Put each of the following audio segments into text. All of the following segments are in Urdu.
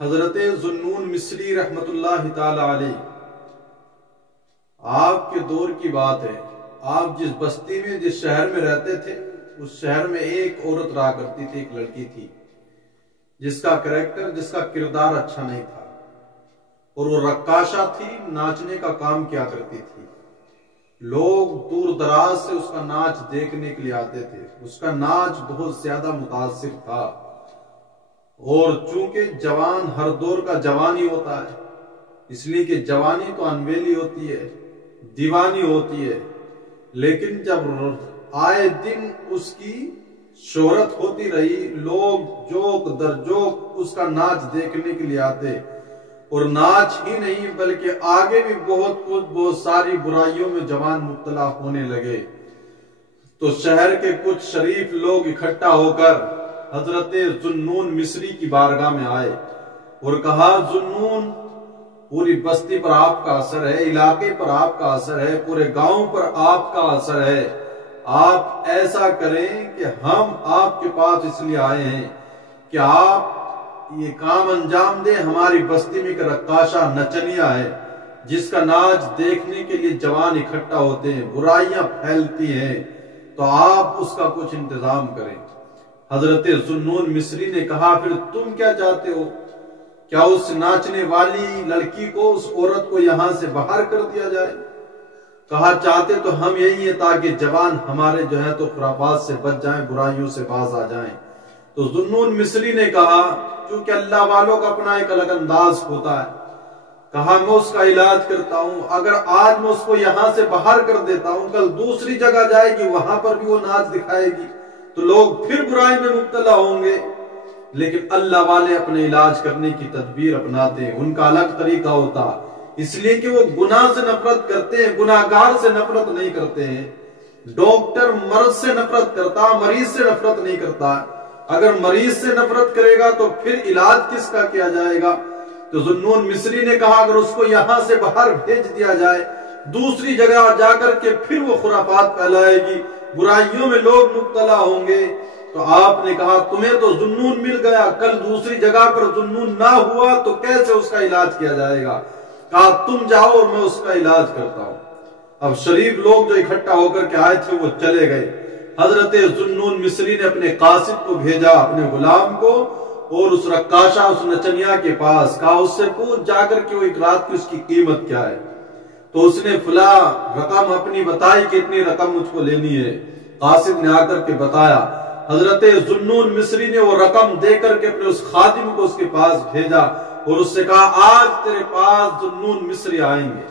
حضرت ذوالنون مصری رحمت اللہ تعالی علیہ، آپ کے دور کی بات ہے۔ آپ جس بستی میں، جس شہر میں رہتے تھے، اس شہر میں ایک عورت رہا کرتی تھی، ایک لڑکی تھی جس کا کریکٹر، جس کا کردار اچھا نہیں تھا، اور وہ رقاصہ تھی، ناچنے کا کام کیا کرتی تھی۔ لوگ دور دراز سے اس کا ناچ دیکھنے کے لیے آتے تھے۔ اس کا ناچ بہت زیادہ متاثر تھا، اور چونکہ جوان ہر دور کا جوان ہی ہوتا ہے، اس لیے کہ جوانی تو انویلی ہوتی ہے، دیوانی ہوتی ہے، لیکن جب آئے دن اس کی شہرت ہوتی رہی، لوگ جوک در جوک اس کا ناچ دیکھنے کے لیے آتے، اور ناچ ہی نہیں بلکہ آگے بھی بہت ساری برائیوں میں جوان مبتلا ہونے لگے۔ تو شہر کے کچھ شریف لوگ اکٹھا ہو کر حضرت ذوالنون مصری کی بارگاہ میں آئے اور کہا، ذوالنون، پوری بستی پر آپ کا اثر ہے، علاقے پر آپ کا اثر ہے، پورے گاؤں پر آپ کا اثر ہے، آپ ایسا کریں کہ ہم آپ کے پاس اس لیے آئے ہیں کہ آپ یہ کام انجام دیں۔ ہماری بستی میں ایک رقاصہ نچنیا ہے جس کا ناچ دیکھنے کے لیے جوان اکٹھا ہوتے ہیں، برائیاں پھیلتی ہیں، تو آپ اس کا کچھ انتظام کریں۔ حضرت ذوالنون مصری نے کہا، پھر تم کیا چاہتے ہو؟ کیا اس ناچنے والی لڑکی کو، اس عورت کو یہاں سے باہر کر دیا جائے؟ کہا، چاہتے تو ہم یہی ہیں تاکہ جوان ہمارے جو ہے تو خرافات سے بچ جائیں، برائیوں سے باز آ جائیں۔ تو ذوالنون مصری نے کہا، کیونکہ اللہ والوں کا اپنا ایک الگ انداز ہوتا ہے، کہا میں اس کا علاج کرتا ہوں۔ اگر آج میں اس کو یہاں سے باہر کر دیتا ہوں، کل دوسری جگہ جائے گی، وہاں پر بھی وہ ناچ دکھائے گی، تو لوگ پھر برائی میں مبتلا ہوں گے۔ لیکن اللہ والے اپنے علاج کرنے کی تدبیر اپناتے ہیں، ان کا الگ طریقہ ہوتا، اس لیے کہ وہ گناہ سے نفرت کرتے ہیں، گناہگار سے نفرت نہیں کرتے ہیں۔ ڈاکٹر مرض سے نفرت کرتا، مریض سے نفرت نہیں کرتا۔ اگر مریض سے نفرت کرے گا تو پھر علاج کس کا کیا جائے گا؟ تو ذوالنون مصری نے کہا، اگر اس کو یہاں سے باہر بھیج دیا جائے، دوسری جگہ جا کر کے پھر وہ خرافات پھیلائے گی، برائیوں میں لوگ مبتلا ہوں گے۔ تو آپ نے کہا، تمہیں تو ذوالنون مل گیا، کل دوسری جگہ پر ذوالنون نہ ہوا تو کیسے اس کا علاج کیا جائے گا؟ کہا، تم جاؤ اور میں اس کا علاج کرتا ہوں۔ اب شریف لوگ جو اکٹھا ہو کر کے آئے تھے وہ چلے گئے۔ حضرت ذوالنون مصری نے اپنے قاصد کو بھیجا، اپنے غلام کو، اور اس رقاصہ، اس نچنیا کے پاس، کہا اس سے پوچھ جا کر کے وہ ایک رات کی اس کی قیمت کیا ہے۔ تو اس نے فلاں رقم اپنی بتائی کہ اتنی رقم مجھ کو لینی ہے۔ قاصد نے آ کر کے بتایا، حضرت ذوالنون مصری نے وہ رقم دے کر کے اپنے اس خادم کو اس کے پاس بھیجا اور اس سے کہا، آج تیرے پاس ذوالنون مصری آئیں گے۔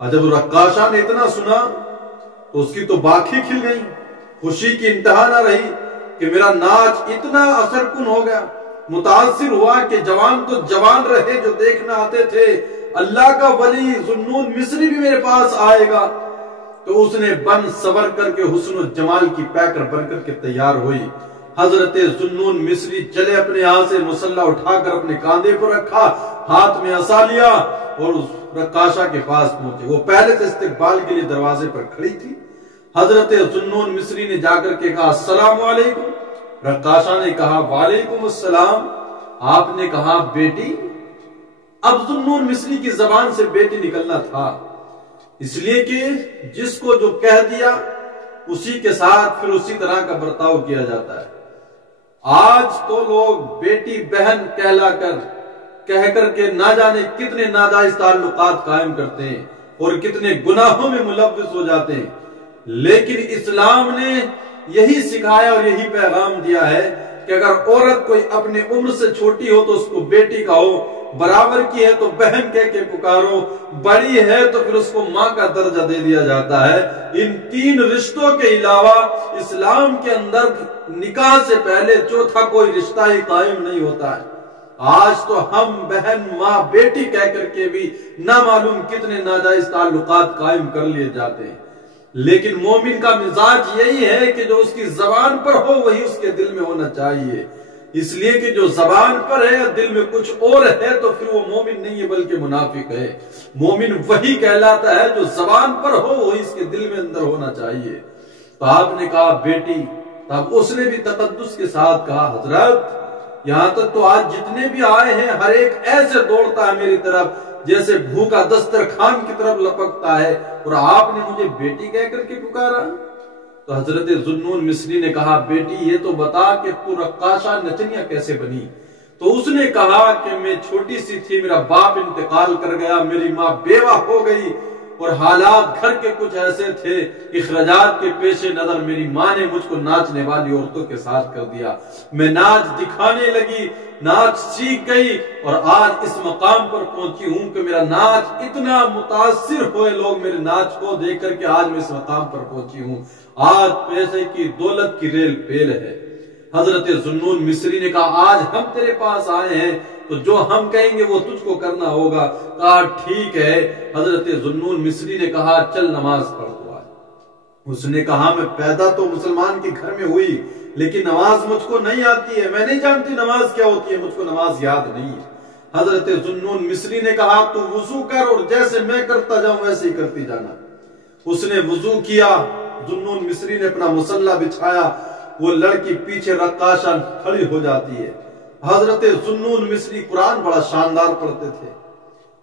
اور جب رقاصہ نے اتنا سنا تو اس کی تو باکھی کھل گئی، خوشی کی انتہا نہ رہی کہ میرا ناچ اتنا اثر کن ہو گیا۔ متاثر ہوا کہ جوان تو جوان رہے جو دیکھنا آتے تھے، اللہ کا ولی ذوالنون مصری بھی میرے پاس آئے گا۔ تو اس نے بن صبر کر کے حسن و جمال کی پیکر بن کر کے تیار ہوئی۔ حضرت ذوالنون مصری چلے، اپنے یہاں سے مسلح اٹھا کر اپنے کاندھے پر رکھا، ہاتھ میں عصا لیا اور اس رقاصہ کے پاس پہنچے۔ وہ پہلے سے استقبال کے لیے دروازے پر کھڑی تھی۔ حضرت ذوالنون مصری نے جا کر کے کہا، السلام علیکم۔ رقاصہ نے کہا، وعلیکم السلام۔ آپ نے کہا، بیٹی؟ اب ذوالنون مصری کی زبان سے بیٹی نکلنا تھا، اس لیے کہ جس کو جو کہہ دیا اسی کے ساتھ پھر اسی طرح کا برتاؤ کیا جاتا ہے۔ آج تو لوگ بیٹی بہن کہہ کر کے نہ جانے کتنے ناجائز تعلقات قائم کرتے ہیں اور کتنے گناہوں میں ملوث ہو جاتے ہیں، لیکن اسلام نے یہی سکھایا اور یہی پیغام دیا ہے کہ اگر عورت کوئی اپنے عمر سے چھوٹی ہو تو اس کو بیٹی کہو، برابر کی ہے تو بہن کہہ کے پکارو، بڑی ہے تو پھر اس کو ماں کا درجہ دے دیا جاتا ہے۔ ان تین رشتوں کے علاوہ اسلام کے اندر نکاح سے پہلے چوتھا کوئی رشتہ ہی قائم نہیں ہوتا ہے۔ آج تو ہم بہن، ماں، بیٹی کہہ کر کے بھی نہ معلوم کتنے ناجائز تعلقات قائم کر لیے جاتے ہیں، لیکن مومن کا مزاج یہی ہے کہ جو اس کی زبان پر ہو وہی اس کے دل میں ہونا چاہیے، اس لیے کہ جو زبان پر ہے دل میں کچھ اور ہے تو پھر وہ مومن نہیں ہے بلکہ منافق ہے۔ مومن وہی کہلاتا ہے جو زبان پر ہو وہی اس کے دل میں اندر ہونا چاہیے۔ تو آپ نے کہا، بیٹی؟ تب اس نے بھی تقدس کے ساتھ کہا، حضرت یہاں تک تو آج جتنے بھی آئے ہیں ہر ایک ایسے دوڑتا ہے میری طرف جیسے بھوکا دسترخوان کی طرف لپکتا ہے، اور آپ نے مجھے بیٹی کہہ کر کے پکارا۔ تو حضرت ذوالنون مصری نے کہا بیٹی یہ تو بتا کہ تو رقاصہ نچنیا کیسے بنی؟ تو اس نے کہا کہ میں چھوٹی سی تھی، میرا باپ انتقال کر گیا، میری ماں بیوہ ہو گئی، اور حالات گھر کے کچھ ایسے تھے، اخراجات کے پیش نظر میری ماں نے مجھ کو ناچنے والی عورتوں کے ساتھ کر دیا، میں ناچ دکھانے لگی، ناچ سیکھ گئی، اور آج اس مقام پر پہنچی ہوں کہ میرا ناچ اتنا متاثر ہوئے لوگ میرے ناچ کو دیکھ کر کے آج میں اس مقام پر پہنچی ہوں۔ آج پیسے کی دولت کی ریل پیل ہے۔ حضرت ذوالنون مصری نے کہا آج ہم تیرے پاس آئے ہیں تو جو ہم کہیں گے وہ تجھ کو کرنا ہوگا۔ کہا ٹھیک ہے۔ حضرت ذوالنون مصری نے کہا چل نماز پڑھ تو آج۔ اس نے کہا میں پیدا تو مسلمان کے گھر میں ہوئی لیکن نماز مجھ کو نہیں آتی ہے، میں نہیں جانتی نماز کیا ہوتی ہے، مجھ کو نماز یاد نہیں ہے۔ حضرت ذوالنون مصری نے کہا تو وضو کر اور جیسے میں کرتا جاؤں ویسے ہی کرتی جانا۔ اس نے وضو کیا، ذوالنون مصری نے اپنا مصلی بچھایا، وہ لڑکی پیچھے رقاصہ کھڑی ہو جاتی ہے۔ حضرت ذوالنون مصری قرآن بڑا شاندار پڑھتے تھے،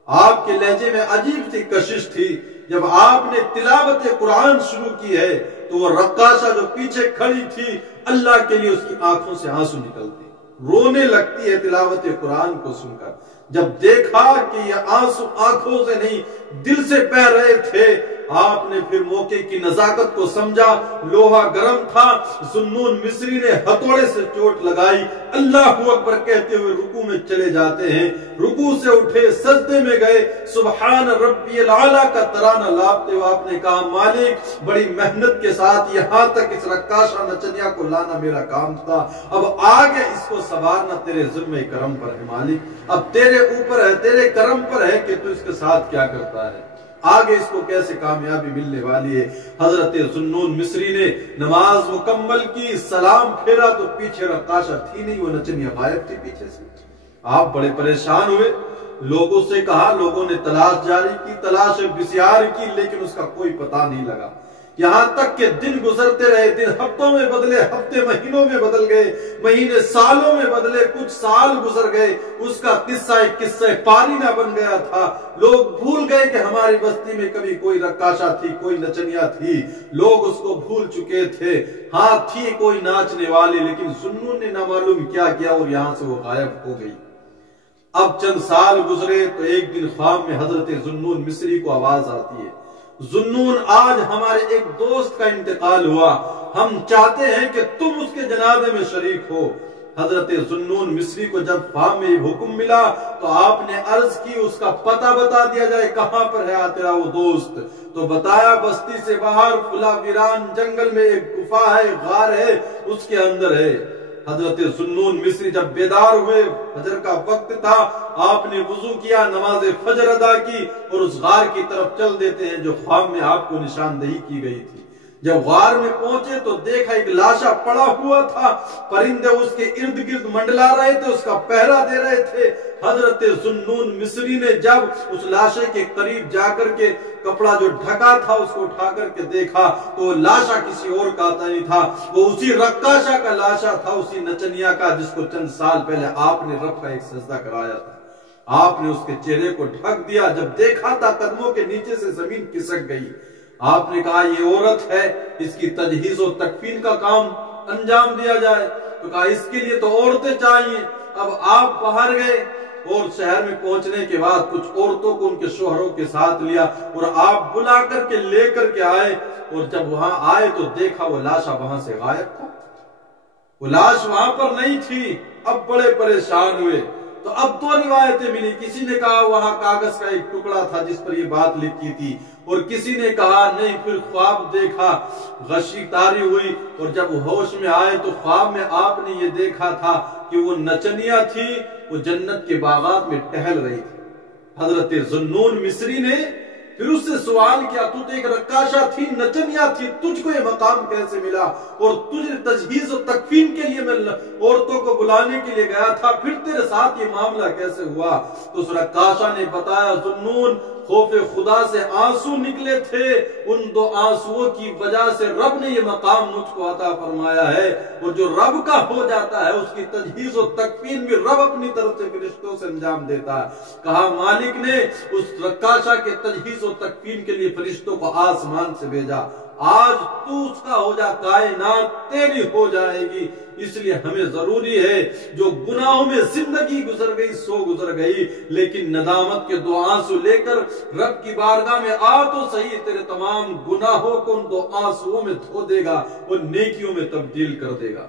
آپ کے لہجے میں عجیب سی کشش تھی۔ جب آپ نے تلاوت قرآن شروع کی ہے تو وہ رقاصہ جو پیچھے کھڑی تھی اللہ کے لیے اس کی آنکھوں سے آنسو نکلتے، رونے لگتی ہے تلاوت قرآن کو سن کر۔ جب دیکھا کہ یہ آنسو آنکھوں سے نہیں دل سے بہ رہے تھے، آپ نے پھر موقع کی نزاکت کو سمجھا، لوہا گرم تھا، ذوالنون مصری نے ہتھوڑے سے چوٹ لگائی، اللہ اکبر کہتے ہوئے رکوع میں چلے جاتے ہیں، رکوع سے اٹھے سجدے میں گئے، سبحان ربی الاعلیٰ کا ترانہ لاپتے ہوئے آپ نے کہا مالک بڑی محنت کے ساتھ یہاں تک اس رقاصہ نچنیا کو لانا میرا کام تھا، اب آگے اس کو سنوارنا تیرے ذمہ کرم پر ہے مالک، اب تیرے اوپر ہے، تیرے کرم پر ہے کہ تو اس کے ساتھ کیا کرتا ہے، آگے اس کو کیسے کامیابی ملنے والی ہے۔ حضرت ذوالنون مصری نے نماز مکمل کی، سلام پھیرا تو پیچھے رقاصہ تھی نہیں، وہ نچنیا غائب تھی پیچھے سے۔ آپ بڑے پریشان ہوئے، لوگوں سے کہا، لوگوں نے تلاش جاری کی، تلاش بسیار کی، لیکن اس کا کوئی پتہ نہیں لگا، یہاں تک کہ دن گزرتے رہے، دن ہفتوں میں بدلے، ہفتے مہینوں میں بدل گئے، مہینے سالوں میں بدلے، کچھ سال گزر گئے، اس کا قصہ ایک قصہ پاری نہ بن گیا تھا، لوگ بھول گئے کہ ہماری بستی میں کبھی کوئی رقاصہ تھی، کوئی نچنیا تھی، لوگ اس کو بھول چکے تھے، ہاں تھی کوئی ناچنے والی، لیکن ذوالنون نے نہ معلوم کیا کیا اور یہاں سے وہ غائب ہو گئی۔ اب چند سال گزرے تو ایک دن خواب میں حضرت ذوالنون مصری کو آواز آتی ہے، ذوالنون آج ہمارے ایک دوست کا انتقال ہوا، ہم چاہتے ہیں کہ تم اس کے جنازے میں شریک ہو۔ حضرت ذوالنون مصری کو جب خواب میں یہ حکم ملا تو آپ نے عرض کی اس کا پتہ بتا دیا جائے، کہاں پر ہے تیرا وہ دوست؟ تو بتایا بستی سے باہر فلاں ویران جنگل میں ایک گفا ہے، غار ہے، اس کے اندر ہے۔ حضرت ذوالنون مصری جب بیدار ہوئے، فجر کا وقت تھا، آپ نے وضو کیا، نماز فجر ادا کی اور اس غار کی طرف چل دیتے ہیں جو خواب میں آپ کو نشاندہی کی گئی تھی۔ جب غار میں پہنچے تو دیکھا ایک لاشا پڑا ہوا تھا، پرندے اس کے ارد گرد منڈلا رہے تھے، اس کا پہرا دے رہے تھے۔ حضرت ذوالنون مصری نے جب اس لاشے کے قریب جا کر کے کپڑا جو ڈھکا تھا اس کو اٹھا کر کے دیکھا تو وہ لاشا کسی اور کا نہیں تھا، وہ اسی رقاصہ کا لاشا تھا، اسی نچنیا کا جس کو چند سال پہلے آپ نے رب کا ایک سجدہ کرایا تھا۔ آپ نے اس کے چہرے کو ڈھک دیا، جب دیکھا تھا قدموں کے نیچے سے زمین کھسک گئی۔ آپ نے کہا یہ عورت ہے، اس کی تجہیز و تکفین کا کام انجام دیا جائے، تو کہا اس کے لیے تو عورتیں چاہیے۔ اب آپ باہر گئے اور شہر میں پہنچنے کے بعد کچھ عورتوں کو ان کے شوہروں کے ساتھ لیا اور آپ بلا کر کے لے کر کے آئے، اور جب وہاں آئے تو دیکھا وہ لاشا وہاں سے غائب تھا، وہ لاش وہاں پر نہیں تھی۔ اب بڑے پریشان ہوئے تو اب دو روایتیں ملی، کسی نے کہا وہاں کاغذ کا ایک ٹکڑا تھا جس پر یہ بات لکھی تھی، اور کسی نے کہا نہیں پھر خواب دیکھا، غشی طاری ہوئی، اور جب ہوش میں آئے تو خواب میں آپ نے یہ دیکھا تھا کہ وہ نچنیا تھی، وہ جنت کے باغات میں ٹہل رہی تھی۔ حضرت ذوالنون مصری نے پھر اس سے سوال کیا، تو ایک رقاصہ تھی، نچنیا تھی، تجھ کو یہ مقام کیسے ملا؟ اور تجھے تجہیز و تکفین کے لیے میں عورتوں کو بلانے کے لیے گیا تھا، پھر تیرے ساتھ یہ معاملہ کیسے ہوا؟ تو اس رقاصہ نے بتایا ذوالنون خوف خدا سے آنسو نکلے تھے، ان 2 آنسوؤں کی وجہ سے رب نے یہ مقام مجھ کو عطا فرمایا ہے۔ اور جو رب کا ہو جاتا ہے اس کی تجہیز و تکفین بھی رب اپنی طرف سے فرشتوں سے انجام دیتا ہے۔ کہا مالک نے اس رقاشہ کے تجہیز و تکفین کے لیے فرشتوں کو آسمان سے بھیجا۔ آج تو اس کا ہو جا، کائنات تیری ہو جائے گی۔ اس لیے ہمیں ضروری ہے، جو گناہوں میں زندگی گزر گئی سو گزر گئی، لیکن ندامت کے 2 آنسو لے کر رب کی بارگاہ میں آ تو صحیح، تیرے تمام گناہوں کو ان 2 آنسوؤں میں دھو دے گا اور نیکیوں میں تبدیل کر دے گا۔